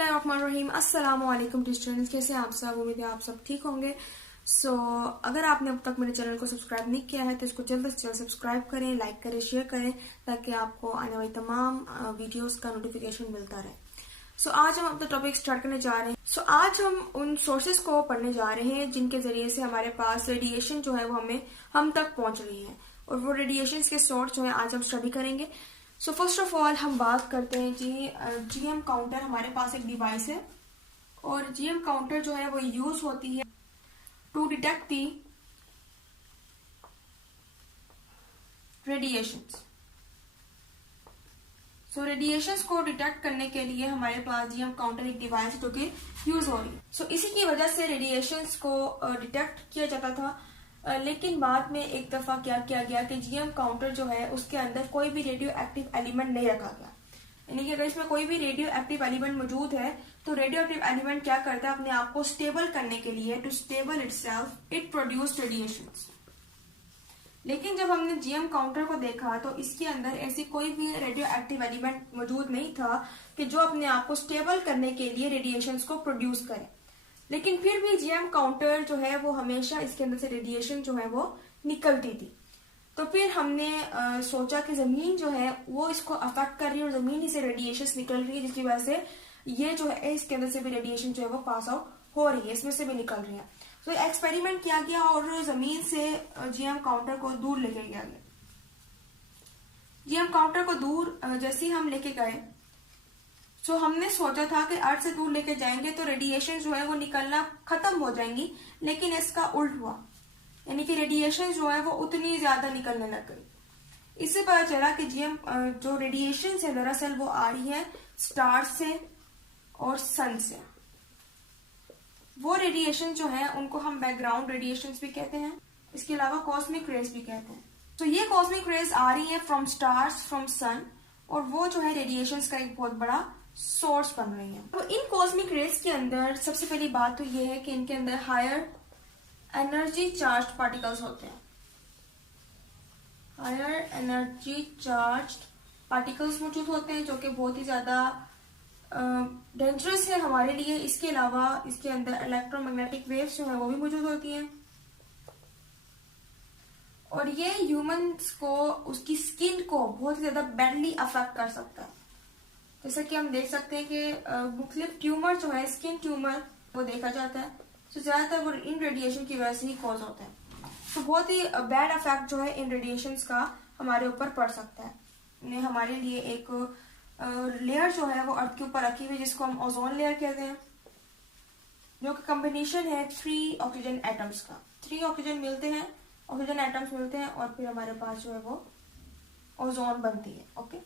बिस्मिल्लाहिर्रहमानिर्रहीम। अस्सलाम वालेकुम स्टूडेंट्स, कैसे हैं आप सब? उम्मीद है आप सब ठीक होंगे। अगर आपने अब तक मेरे चैनल को सब्सक्राइब नहीं किया है तो इसको जल्द से जल्द सब्सक्राइब करें, लाइक करें, शेयर करें ताकि आपको आने वाली तमाम वीडियोस का नोटिफिकेशन मिलता रहे। आज हम अपना टॉपिक स्टार्ट करने जा रहे हैं। आज हम उन सोर्सेज को पढ़ने जा रहे हैं जिनके जरिए से हमारे पास रेडिएशन जो है वो हम तक पहुंच रही है, और वो रेडिएशन के सोर्स जो है आज हम स्टडी करेंगे। फर्स्ट ऑफ ऑल हम बात करते हैं जी जीएम काउंटर। हमारे पास एक डिवाइस है और जीएम काउंटर जो है वो यूज होती है to detect the radiations. Radiations को डिटेक्ट करने के लिए हमारे पास जीएम काउंटर एक डिवाइस जो कि यूज हो रही है। इसी की वजह से रेडिएशंस को डिटेक्ट किया जाता था, लेकिन बाद में एक दफा क्या किया गया कि जीएम काउंटर जो है उसके अंदर कोई भी रेडियो एक्टिव एलिमेंट नहीं रखा गया। यानी कि अगर इसमें कोई भी रेडियो एक्टिव एलिमेंट मौजूद है तो रेडियो एक्टिव एलिमेंट क्या करता है, अपने आप को स्टेबल करने के लिए, to stable itself it produce radiations. लेकिन जब हमने जीएम काउंटर को देखा तो इसके अंदर ऐसी कोई भी रेडियो एक्टिव एलिमेंट मौजूद नहीं था कि जो अपने आप को स्टेबल करने के लिए रेडिएशंस को प्रोड्यूस करे। लेकिन फिर भी जीएम काउंटर जो है वो हमेशा इसके अंदर से रेडिएशन जो है वो निकलती थी। तो फिर हमने सोचा कि जमीन जो है वो इसको अफेक्ट कर रही है और जमीन ही से रेडिएशन निकल रही है, जिसकी वजह से ये जो है इसके अंदर से भी रेडिएशन जो है वो पास आउट हो रही है, इसमें से भी निकल रही है। एक्सपेरिमेंट किया गया और जमीन से जीएम काउंटर को दूर लेके गया। जीएम काउंटर को दूर जैसे ही हम लेके गए हमने सोचा था कि अर्थ से दूर लेके जाएंगे तो रेडिएशन जो है वो निकलना खत्म हो जाएंगी, लेकिन इसका उल्ट हुआ। यानी कि रेडिएशन जो है वो उतनी ज्यादा निकलने लग गई। इससे पता चला कि जीएम जो रेडिएशन है दरअसल वो आ रही है स्टार से और सन से। वो रेडिएशन जो है उनको हम बैकग्राउंड रेडिएशन भी कहते हैं, इसके अलावा कॉस्मिक रेज भी कहते हैं। ये कॉस्मिक रेज आ रही है फ्रॉम स्टार्स, फ्रॉम सन, और वो जो है रेडिएशन का एक बहुत बड़ा सोर्स बन रही है। तो इन कॉस्मिक रेज के अंदर सबसे पहली बात तो ये है कि इनके अंदर हायर एनर्जी चार्ज पार्टिकल्स होते हैं। हायर एनर्जी चार्ज पार्टिकल्स मौजूद होते हैं जो कि बहुत ही ज्यादा डेंजरस है हमारे लिए। इसके अलावा इसके अंदर इलेक्ट्रोमैग्नेटिक वेव्स जो है वो भी मौजूद होती हैं, और ये ह्यूमंस को, उसकी स्किन को बहुत ही ज्यादा बैडली अफेक्ट कर सकता है। जैसा कि हम देख सकते हैं कि मुख्तलिफ ट्यूमर जो है, स्किन ट्यूमर, वो देखा जाता है। ज्यादातर वो इन रेडिएशन की वजह से ही कॉज होता है। बहुत ही बैड इफेक्ट जो है इन रेडिएशन का हमारे ऊपर पड़ सकता है। हमारे लिए एक लेयर जो है वो अर्थ के ऊपर रखी हुई जिसको हम ओजोन लेयर कहते हैं, जो कि कॉम्बिनेशन है 3 ऑक्सीजन एटम्स का। 3 ऑक्सीजन मिलते हैं, ऑक्सीजन एटम्स मिलते हैं, और फिर हमारे पास जो है वो ओजोन बनती है। ओके,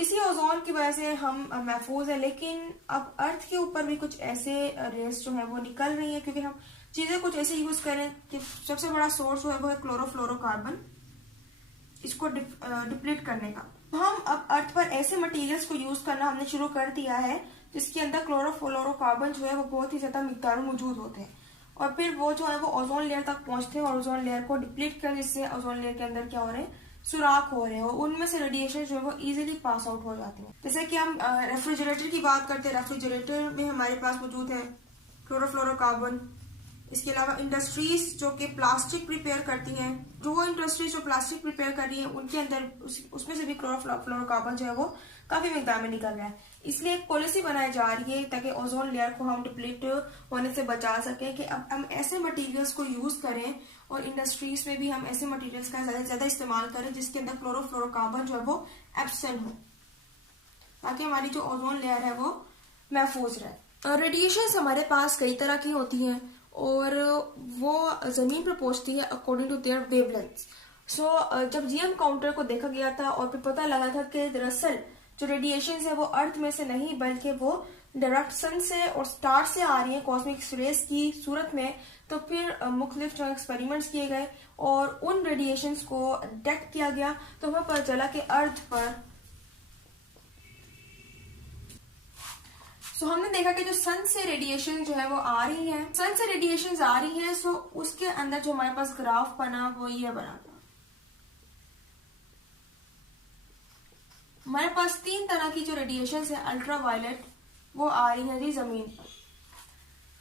इसी ओजोन की वजह से हम महफूज है। लेकिन अब अर्थ के ऊपर भी कुछ ऐसे रेस जो है वो निकल रही है, क्योंकि हम चीजें कुछ ऐसे यूज करें कि सबसे बड़ा सोर्स जो है वो है क्लोरोफ्लोरोकार्बन, इसको डिप्लीट करने का। हम अब अर्थ पर ऐसे मटेरियल्स को यूज करना हमने शुरू कर दिया है जिसके अंदर क्लोरोफ्लोरोकार्बन जो है वो बहुत ही ज्यादा मिकदार में मौजूद होते हैं, और फिर वो जो है वो ओजोन लेयर तक पहुंचते हैं और ओजोन लेयर को डिप्लीट कर, जिससे ओजोन लेयर के अंदर क्या हो रहे हैं, सुराख हो रहे हैं, और उनमें से रेडिएशन जो है वो इजीली पास आउट हो जाती है। जैसे कि हम रेफ्रिजरेटर की बात करते हैं, रेफ्रिजरेटर में हमारे पास मौजूद है क्लोरोफ्लोरोकार्बन। इसके अलावा इंडस्ट्रीज जो कि प्लास्टिक प्रिपेयर करती हैं, जो इंडस्ट्रीज जो प्लास्टिक प्रिपेयर कर रही है उनके अंदर उसमें से भी क्लोरोफ्लोरोकार्बन जो है वो काफी मिकदार में निकल रहा है। इसलिए एक पॉलिसी बनाई जा रही है ताकि ओजोन लेयर को हम डिप्लीट होने से बचा सके, कि अब हम ऐसे मटेरियल्स को यूज करें और इंडस्ट्रीज में भी हम ऐसे मटेरियल्स का ज्यादा से ज्यादा इस्तेमाल करें जिसके अंदर क्लोरोफ्लोरोकार्बन जो है वो एब्सेंट हो, ताकि हमारी जो ओजोन लेयर है वो महफूज रहे। रेडिएशन हमारे पास कई तरह की होती हैं और वो जमीन पर पहुंचती है अकॉर्डिंग टू देयर वेवलेंथ। जब जीएम काउंटर को देखा गया था और फिर पता लगा था कि दरअसल जो रेडिएशन है वो अर्थ में से नहीं बल्कि वो डायरेक्ट सन से और स्टार से आ रही है कॉस्मिक रेस की सूरत में, तो फिर मुख्तलिफ जो एक्सपेरिमेंट्स किए गए और उन रेडिएशंस को डिटेक्ट किया गया। तो हमें पता चला कि अर्थ पर हमने देखा कि जो सन से रेडिएशन जो है वो आ रही है, सन से रेडिएशन आ रही है, उसके अंदर जो हमारे पास ग्राफ बना वो ये बना था। हमारे पास 3 तरह की जो रेडिएशन है, अल्ट्रा वायलेट, वो आ रही है जी जमीन पर।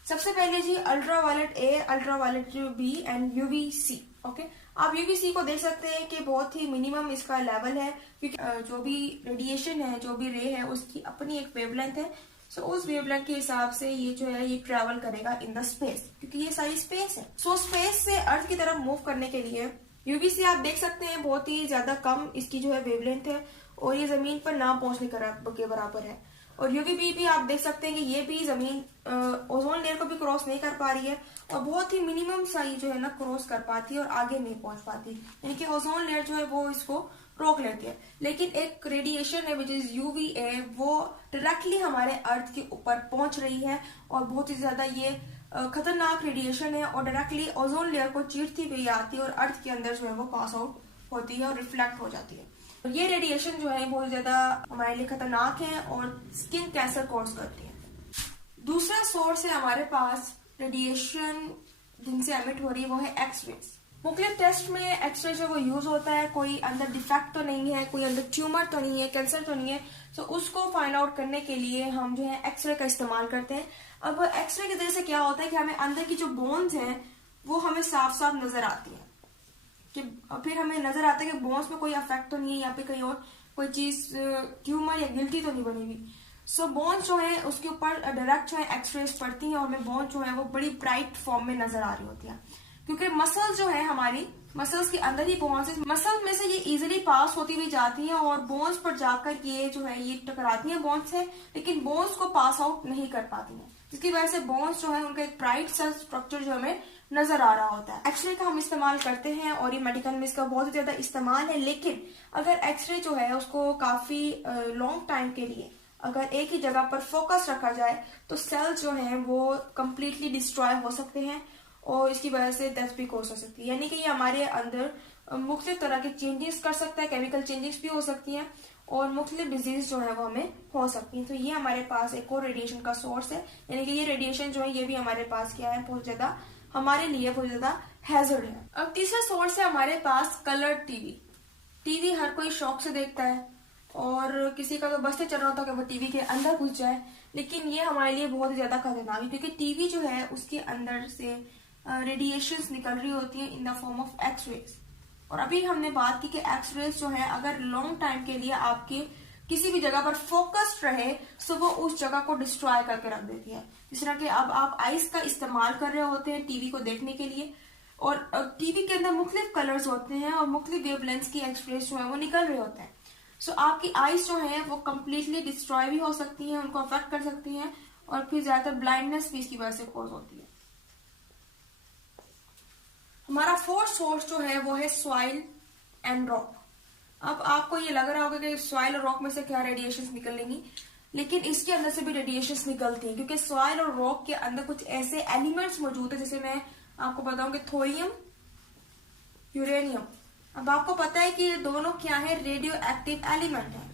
सबसे पहले जी ultraviolet A, ultraviolet B and UVC. Okay, आप यूवीसी को देख सकते हैं कि बहुत ही मिनिमम इसका लेवल है, क्योंकि जो भी रेडिएशन है, जो भी रे है, उसकी अपनी एक वेवलेंथ है। सो उस वेवलेंथ के हिसाब से ये जो है ये ट्रेवल करेगा इन द स्पेस, क्योंकि ये सारी स्पेस है। सो स्पेस से अर्थ की तरफ मूव करने के लिए यूवीसी आप देख सकते हैं बहुत ही ज्यादा कम इसकी जो है वेवलेंथ है, और ये जमीन पर ना पहुंचने के बराबर है। और यूवीबी भी आप देख सकते हैं कि ये भी जमीन ओजोन लेयर को भी क्रॉस नहीं कर पा रही है, और बहुत ही मिनिमम सा ही जो है ना क्रॉस कर पाती है और आगे नहीं पहुंच पाती, यानी कि ओजोन लेयर जो है वो इसको रोक लेती है। लेकिन एक रेडिएशन है विच इज यूवीए, वो डायरेक्टली हमारे अर्थ के ऊपर पहुंच रही है, और बहुत ही ज्यादा ये खतरनाक रेडिएशन है, और डायरेक्टली ओजोन लेयर को चीरती हुई आती है और अर्थ के अंदर जो है वो पास आउट होती है और रिफ्लेक्ट हो जाती है। तो ये रेडिएशन जो है बहुत ज्यादा हमारे लिए खतरनाक है और स्किन कैंसर कॉज करती है। दूसरा सोर्स है हमारे पास रेडिएशन जिनसे एमिट हो रही है, वो है एक्सरेज। मुख्तलिफ टेस्ट में एक्सरे जो वो यूज होता है, कोई अंदर डिफेक्ट तो नहीं है, कोई अंदर ट्यूमर तो नहीं है, कैंसर तो नहीं है, तो उसको फाइंड आउट करने के लिए हम जो है एक्सरे का इस्तेमाल करते हैं। अब एक्सरे की वजह से क्या होता है कि हमें अंदर की जो बोन्स हैं वो हमें साफ साफ नजर आती है, कि फिर हमें नजर आता है कि बोन्स में कोई अफेक्ट तो नहीं है, या फिर कहीं और कोई चीज ट्यूमर या गिल्टी तो नहीं बनी हुई। सो बोन्स जो है उसके ऊपर डायरेक्ट जो है एक्सरेज पड़ती है, और हमें बोन्स जो है वो बड़ी ब्राइट फॉर्म में नजर आ रही होती है, क्योंकि मसल्स जो है हमारी मसल्स के अंदर ही बोन्स है, मसल्स में से ये इजीली पास होती हुई जाती है और बोन्स पर जाकर ये जो है ये टकराती है बोन्स से, लेकिन बोन्स को पास आउट नहीं कर पाती है, जिसकी वजह से बोन्स जो है उनका एक ब्राइट सा स्ट्रक्चर जो हमें नजर आ रहा होता है। एक्सरे का हम इस्तेमाल करते हैं और ये मेडिकल में इसका बहुत ज्यादा इस्तेमाल है, लेकिन अगर एक्सरे जो है उसको काफी लॉन्ग टाइम के लिए अगर एक ही जगह पर फोकस रखा जाए तो सेल्स जो हैं वो कम्प्लीटली डिस्ट्रॉय हो सकते हैं, और इसकी वजह से डेथ भी हो सकती है, यानी कि ये हमारे अंदर मुख्तलिफ तरह के चेंजेस कर सकता है, केमिकल चेंजेस भी हो सकती हैं, और मुख्तलिफ डिजीज जो है वो हमें हो सकती है। तो ये हमारे पास एक और रेडिएशन का सोर्स है, यानी कि ये रेडिएशन जो है ये भी हमारे पास क्या है, बहुत ज्यादा हमारे लिए बहुत ज्यादा हैजर्ड है। अब तीसरा सोर्स है हमारे पास कलर्ड टीवी। टीवी हर कोई शौक से देखता है, और किसी का तो बस से चल रहा होता है कि वो टीवी के अंदर घुस जाए, लेकिन ये हमारे लिए बहुत ही ज्यादा खतरनाक है, क्योंकि टीवी जो है उसके अंदर से रेडिएशंस निकल रही होती है in the form of X rays. और अभी हमने बात की कि एक्सरेज जो है अगर लॉन्ग टाइम के लिए आपके किसी भी जगह पर फोकस्ड रहे तो वो उस जगह को डिस्ट्रॉय करके रख देती है। जिस तरह के अब आप आइस का इस्तेमाल कर रहे होते हैं टीवी को देखने के लिए, और टीवी के अंदर मुख्तलिफ कलर्स होते हैं और मुख्तलिफ वेवलेंथ्स की एक्सरेज जो है वो निकल रहे होते हैं। सो आपकी आइस जो है वो कम्प्लीटली डिस्ट्रॉय भी हो सकती है, उनको अफेक्ट कर सकती हैं, और फिर ज्यादातर ब्लाइंडनेस भी इसकी वजह से कॉज होती है। हमारा फोर्थ सोर्स जो है वो है सॉइल एंड रॉक। अब आपको ये लग रहा होगा कि सॉइल और रॉक में से क्या रेडिएशंस निकलेंगी, लेकिन इसके अंदर से भी रेडिएशंस निकलती हैं, क्योंकि सॉइल और रॉक के अंदर कुछ ऐसे एलिमेंट्स मौजूद है, जैसे मैं आपको बताऊं कि थोरियम, यूरेनियम। अब आपको पता है कि ये दोनों क्या है, रेडियो एक्टिव एलिमेंट है।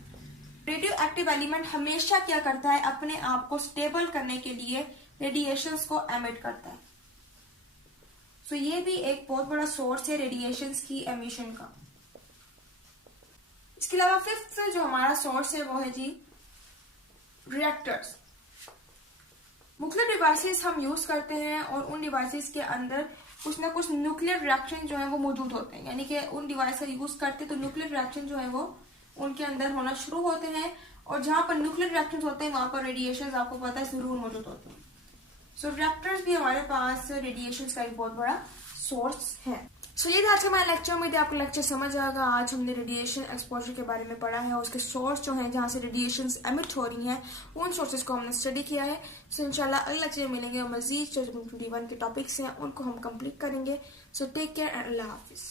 रेडियो एक्टिव एलिमेंट हमेशा क्या करता है, अपने आप को स्टेबल करने के लिए रेडिएशंस को एमिट करता है। सो ये भी एक बहुत बड़ा सोर्स है रेडिएशंस की एमिशन का। इसके अलावा फिफ्थ जो हमारा सोर्स है वो है जी रिएक्टर्स। मुख्तलिफ डिवाइसेस हम यूज करते हैं, और उन डिवाइसेस के अंदर कुछ ना कुछ न्यूक्लियर रिएक्शन जो है वो मौजूद होते हैं, यानी कि उन डिवाइस का यूज करते तो न्यूक्लियर रिएक्शन जो है वो उनके अंदर होना शुरू होते हैं, और जहां पर न्यूक्लियर रिएक्शन होते हैं वहां पर रेडिएशन आपको पता है जरूर मौजूद होते हैं। सो रिएक्टर्स भी हमारे पास रेडिएशन का एक बहुत बड़ा सोर्स है। सो ये था आज का हमारा लेक्चर। उम्मीद है आपको लेक्चर समझ आएगा। आज हमने रेडिएशन एक्सपोजर के बारे में पढ़ा है, और उसके सोर्स जो हैं जहां से रेडिएशन एमिट हो रही हैं उन सोर्सेज को हमने स्टडी किया है। सो इंशाल्लाह अगले लेक्चर में मिलेंगे, और मजीद जो 21 के टॉपिक्स हैं उनको हम कंप्लीट करेंगे। सो टेक केयर एंड अल्लाह हाफिज।